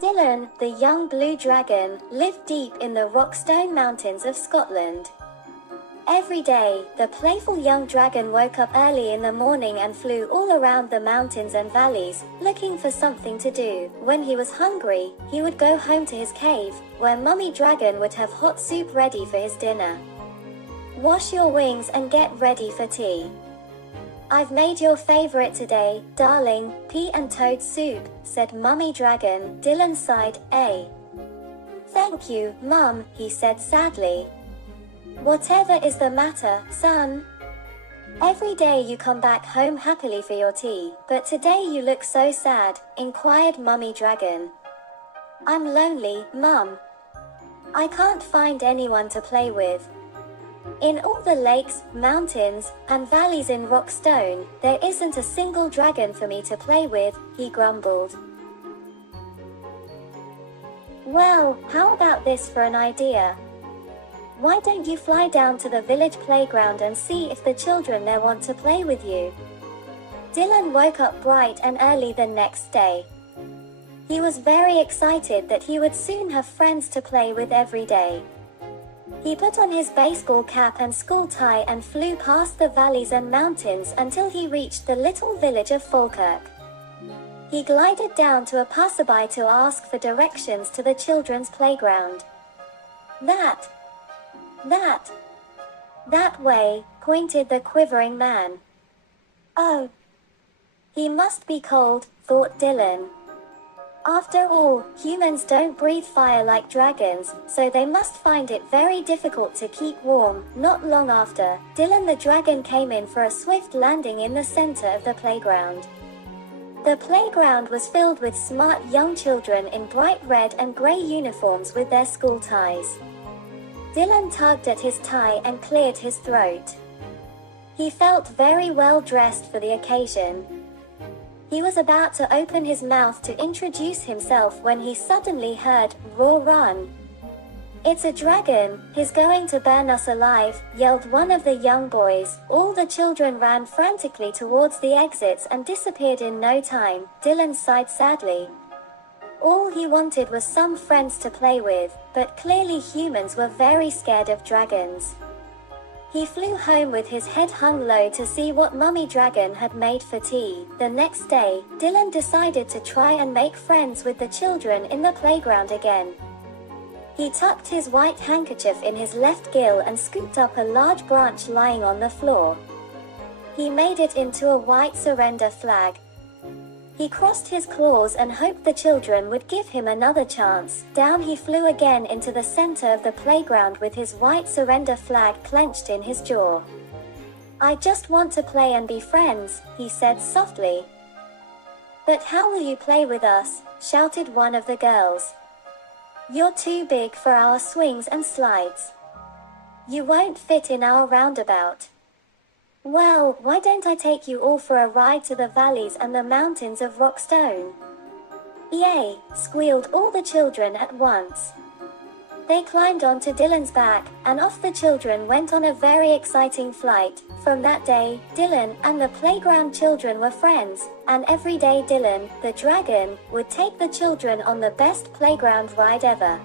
Dylan, the young blue dragon, lived deep in the Rockstone Mountains of Scotland. Every day, the playful young dragon woke up early in the morning and flew all around the mountains and valleys, looking for something to do. When he was hungry, he would go home to his cave, where Mummy Dragon would have hot soup ready for his dinner. "Wash your wings and get ready for tea. I've made your favorite today, darling, pea and toad soup," said Mummy Dragon. Dylan sighed, "Thank you, Mum," he said sadly. "Whatever is the matter, son? Every day you come back home happily for your tea, but today you look so sad," inquired Mummy Dragon. "I'm lonely, Mum. I can't find anyone to play with. In all the lakes, mountains, and valleys in Rockstone, there isn't a single dragon for me to play with," he grumbled. "Well, how about this for an idea? Why don't you fly down to the village playground and see if the children there want to play with you?" Dylan woke up bright and early the next day. He was very excited that he would soon have friends to play with every day. He put on his baseball cap and school tie and flew past the valleys and mountains until he reached the little village of Falkirk. He glided down to a passerby to ask for directions to the children's playground. That way," pointed the quivering man. "Oh, he must be cold," thought Dylan. After all, humans don't breathe fire like dragons, so they must find it very difficult to keep warm. Not long after, Dylan the dragon came in for a swift landing in the center of the playground. The playground was filled with smart young children in bright red and gray uniforms with their school ties. Dylan tugged at his tie and cleared his throat. He felt very well dressed for the occasion. He was about to open his mouth to introduce himself when he suddenly heard, "Roar, run! It's a dragon, he's going to burn us alive," yelled one of the young boys. All the children ran frantically towards the exits and disappeared in no time. Dylan sighed sadly. All he wanted was some friends to play with, but clearly humans were very scared of dragons. He flew home with his head hung low to see what Mummy Dragon had made for tea. The next day, Dylan decided to try and make friends with the children in the playground again. He tucked his white handkerchief in his left gill and scooped up a large branch lying on the floor. He made it into a white surrender flag. He crossed his claws and hoped the children would give him another chance. Down he flew again into the center of the playground with his white surrender flag clenched in his jaw. "I just want to play and be friends," he said softly. "But how will you play with us?" shouted one of the girls. "You're too big for our swings and slides. You won't fit in our roundabout." "Well, why don't I take you all for a ride to the valleys and the mountains of Rockstone?" "Yay!" squealed all the children at once. They climbed onto Dylan's back, and off the children went on a very exciting flight. From that day, Dylan and the playground children were friends, and every day Dylan, the dragon, would take the children on the best playground ride ever.